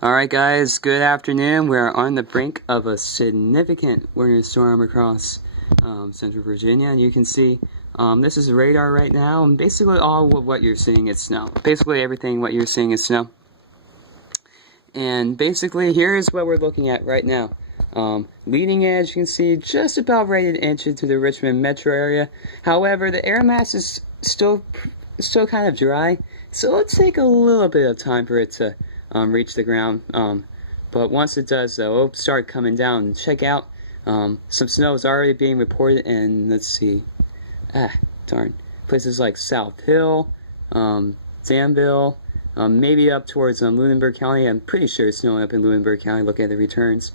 Alright guys, good afternoon. We're on the brink of a significant winter storm across central Virginia, and you can see this is radar right now, and basically all of what you're seeing is snow. Basically everything what you're seeing is snow. And basically here's what we're looking at right now. Leading edge, you can see just about ready to enter into the Richmond metro area. However, the air mass is still kind of dry, so it'll take a little bit of time for it to reach the ground, but once it does, though, it'll start coming down. Check out, some snow is already being reported in, let's see, places like South Hill, Danville, maybe up towards Lunenburg County. I'm pretty sure it's snowing up in Lunenburg County, looking at the returns.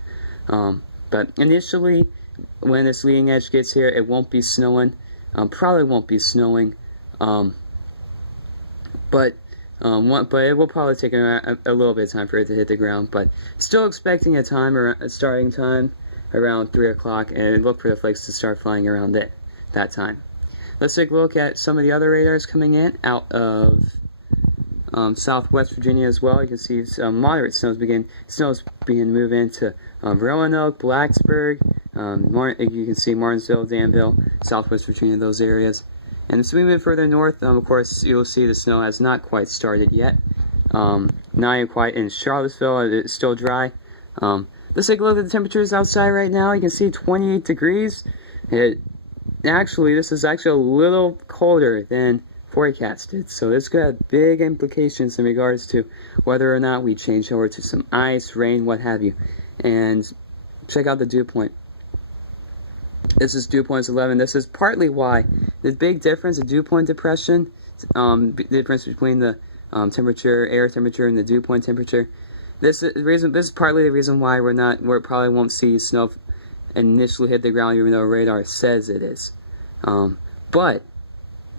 But initially, when this leading edge gets here, it won't be snowing, probably won't be snowing, but it will probably take a little bit of time for it to hit the ground, but still expecting a starting time around 3 o'clock, and look for the flakes to start flying around that time. Let's take a look at some of the other radars coming in out of southwest Virginia as well. You can see some moderate snows begin to move into Roanoke, Blacksburg, you can see Martinsville, Danville, southwest Virginia, those areas. And as we move further north, of course, you'll see the snow has not quite started yet. Not even quite in Charlottesville, it's still dry. Let's take a look at the temperatures outside right now. You can see 28 degrees. This is actually a little colder than forecasted, so this could have big implications in regards to whether or not we change over to some ice, rain, what have you. And check out the dew point. This is dew point 11. This is partly why the big difference, the dew point depression, the difference between the air temperature, and the dew point temperature. This is partly the reason why we probably won't see snow initially hit the ground, even though radar says it is. But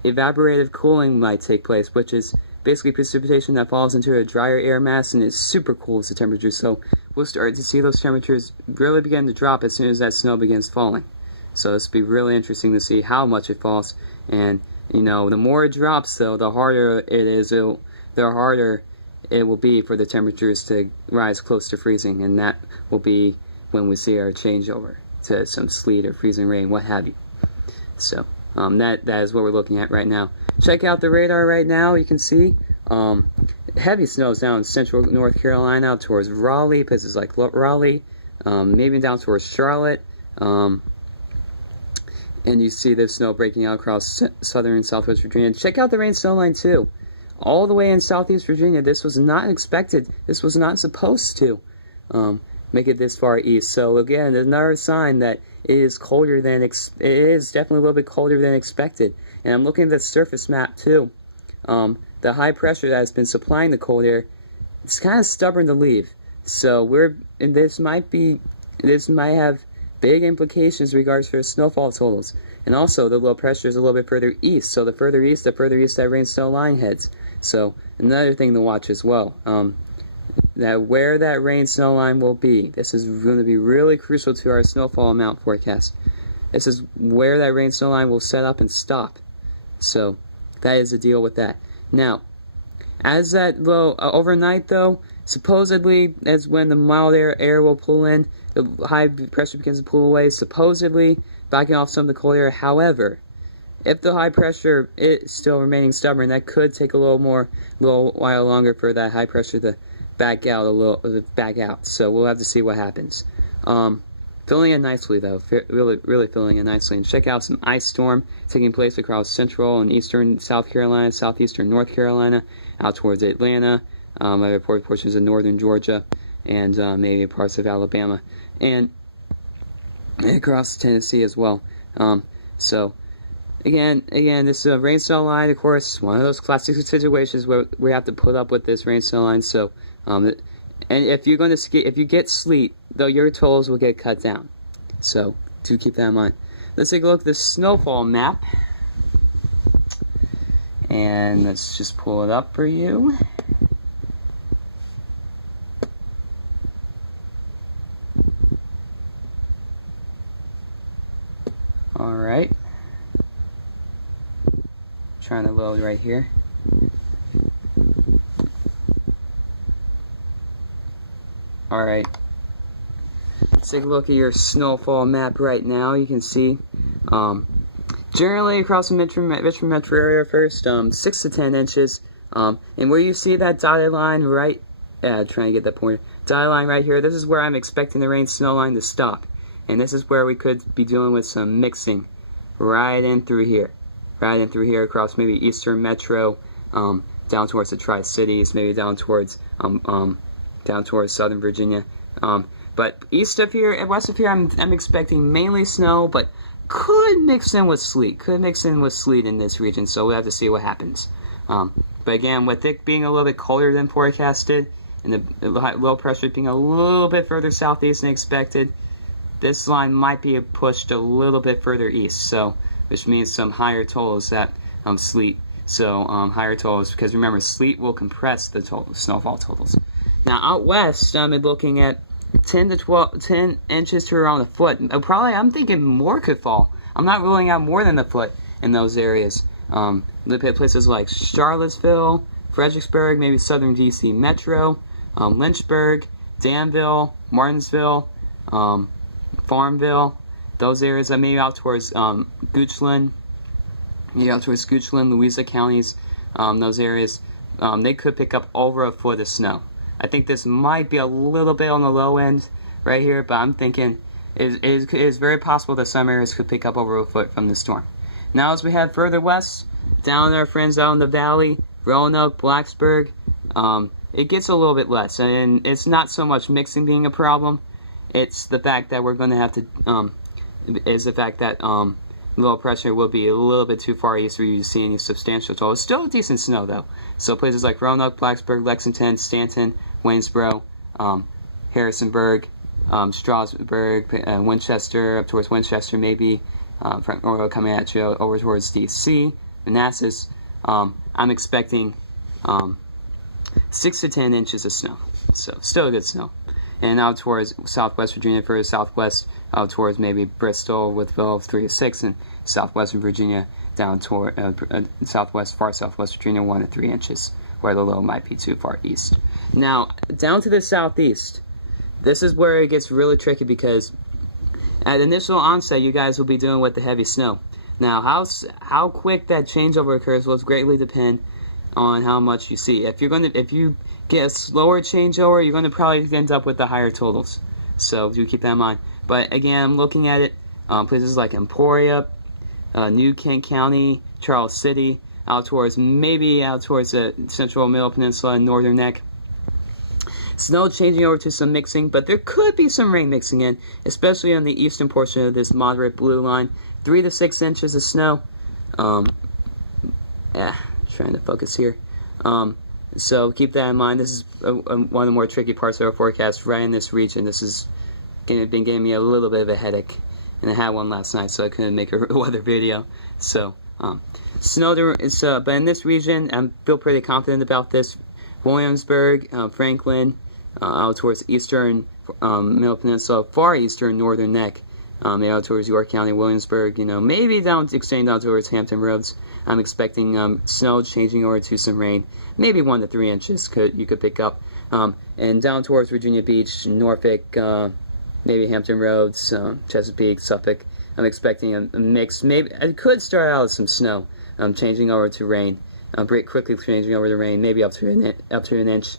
evaporative cooling might take place, which is basically precipitation that falls into a drier air mass and it super cools the temperature. So we'll start to see those temperatures really begin to drop as soon as that snow begins falling. So this will be really interesting to see how much it falls, and the more it drops, though, the harder it will be for the temperatures to rise close to freezing, and that will be when we see our changeover to some sleet or freezing rain, what have you. So that is what we're looking at right now. Check out the radar right now. You can see heavy snows down in central North Carolina up towards Raleigh, places like Raleigh, maybe down towards Charlotte. And you see the snow breaking out across southern and southwest Virginia. Check out the rain snow line too. All the way in southeast Virginia. This was not expected. This was not supposed to make it this far east. So again, another sign that it is colder than it is definitely a little bit colder than expected. And I'm looking at the surface map too. The high pressure that has been supplying the cold air, it's kind of stubborn to leave. So this might have big implications in regards to snowfall totals. And also the low pressure is a little bit further east, so the further east that rain snow line heads. So another thing to watch as well, that where that rain snow line will be. This is going to be really crucial to our snowfall amount forecast. This is where that rain snow line will set up and stop. So that is the deal with that. Now, as that low overnight though, supposedly that's when the mild air will pull in, the high pressure begins to pull away, supposedly backing off some of the cold air. However, if the high pressure is still remaining stubborn, that could take a little while longer for that high pressure to back out. So we'll have to see what happens. Filling in nicely though, really filling in nicely. And check out some ice storm taking place across central and eastern South Carolina, southeastern North Carolina, out towards Atlanta. I reported portions of northern Georgia, and maybe parts of Alabama, and across Tennessee as well. So again, this is a rain snow line, of course, one of those classic situations where we have to put up with this rain snow line. So and if you're going to ski, if you get sleet, though, your totals will get cut down. So do keep that in mind. Let's take a look at the snowfall map, and let's just pull it up for you. Alright, trying to load right here. Alright, let's take a look at your snowfall map right now. You can see, generally across the Richmond metro area first, 6 to 10 inches. And where you see that dotted line right, trying to get that pointer, dotted line right here, this is where I'm expecting the rain snow line to stop. And this is where we could be dealing with some mixing right in through here. Right in through here across maybe Eastern Metro, down towards the Tri-Cities, maybe down towards Southern Virginia. But east of here and west of here, I'm expecting mainly snow, but could mix in with sleet. Could mix in with sleet in this region, so we'll have to see what happens. But again, with it being a little bit colder than forecasted, and the low pressure being a little bit further southeast than expected, this line might be pushed a little bit further east, so which means some higher totals that sleet. So higher totals, because remember, sleet will compress the snowfall totals. Now out west, I'm looking at 10 inches to around a foot. I'm thinking more could fall. I'm not ruling out more than a foot in those areas. Look at places like Charlottesville, Fredericksburg, maybe Southern DC Metro, Lynchburg, Danville, Martinsville, Farmville, those areas, maybe out towards Goochland, Louisa counties, those areas, they could pick up over a foot of snow. I think this might be a little bit on the low end right here, but I'm thinking it is very possible that some areas could pick up over a foot from the storm. Now as we head further west, down our friends out in the valley, Roanoke, Blacksburg, it gets a little bit less, and it's not so much mixing being a problem. It's the fact that we're going to have to, low pressure will be a little bit too far east for you to see any substantial total. It's still decent snow though. So places like Roanoke, Blacksburg, Lexington, Stanton, Waynesboro, Harrisonburg, Strasburg, Winchester, up towards Winchester maybe, or coming at you over towards DC, Manassas. I'm expecting 6 to 10 inches of snow. So still good snow. And out towards southwest Virginia, further southwest, out towards maybe Bristol, Woodville, 3 to 6, and southwestern Virginia, down toward far southwest Virginia, 1 to 3 inches, where the low might be too far east. Now, down to the southeast, this is where it gets really tricky because at initial onset, you guys will be dealing with the heavy snow. Now, how quick that changeover occurs will greatly depend on how much you see. If you get a slower changeover, you're going to probably end up with the higher totals. So do keep that in mind. But again, I'm looking at it, places like Emporia, New Kent County, Charles City, out towards the central middle peninsula and northern neck. Snow changing over to some mixing, but there could be some rain mixing in, especially on the eastern portion of this moderate blue line. 3 to 6 inches of snow. Trying to focus here. So keep that in mind. This is one of the more tricky parts of our forecast right in this region. This has been giving me a little bit of a headache, and I had one last night, so I couldn't make a weather video. So snow, but in this region, I feel pretty confident about this. Williamsburg, Franklin, out towards eastern middle peninsula, far eastern northern neck, out towards York County, Williamsburg, maybe extending down towards Hampton Roads. I'm expecting snow changing over to some rain, maybe 1 to 3 inches you could pick up, and down towards Virginia Beach, Norfolk, maybe Hampton Roads, Chesapeake, Suffolk. I'm expecting a mix. Maybe it could start out with some snow, changing over to rain, quickly changing over to rain, maybe up to an inch.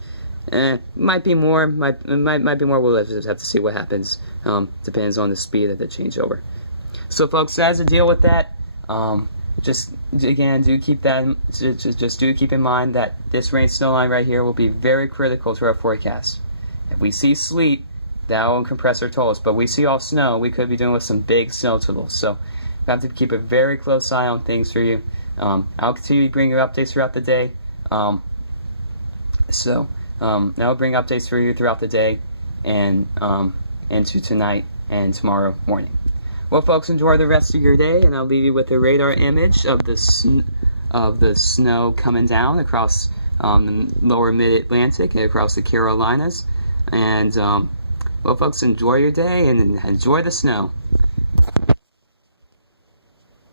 Might be more. Might be more. We'll just have to see what happens. Depends on the speed of the changeover. So, folks, as to deal with that, just again, do keep in mind that this rain snow line right here will be very critical to our forecast. If we see sleet, that will compress our totals. But we see all snow, we could be dealing with some big snow totals. So we have to keep a very close eye on things for you. I'll continue to bring you updates throughout the day. I'll bring updates for you throughout the day and into tonight and tomorrow morning. Well, folks, enjoy the rest of your day, and I'll leave you with a radar image of the snow coming down across the lower mid-Atlantic and across the Carolinas. And, well, folks, enjoy your day and enjoy the snow.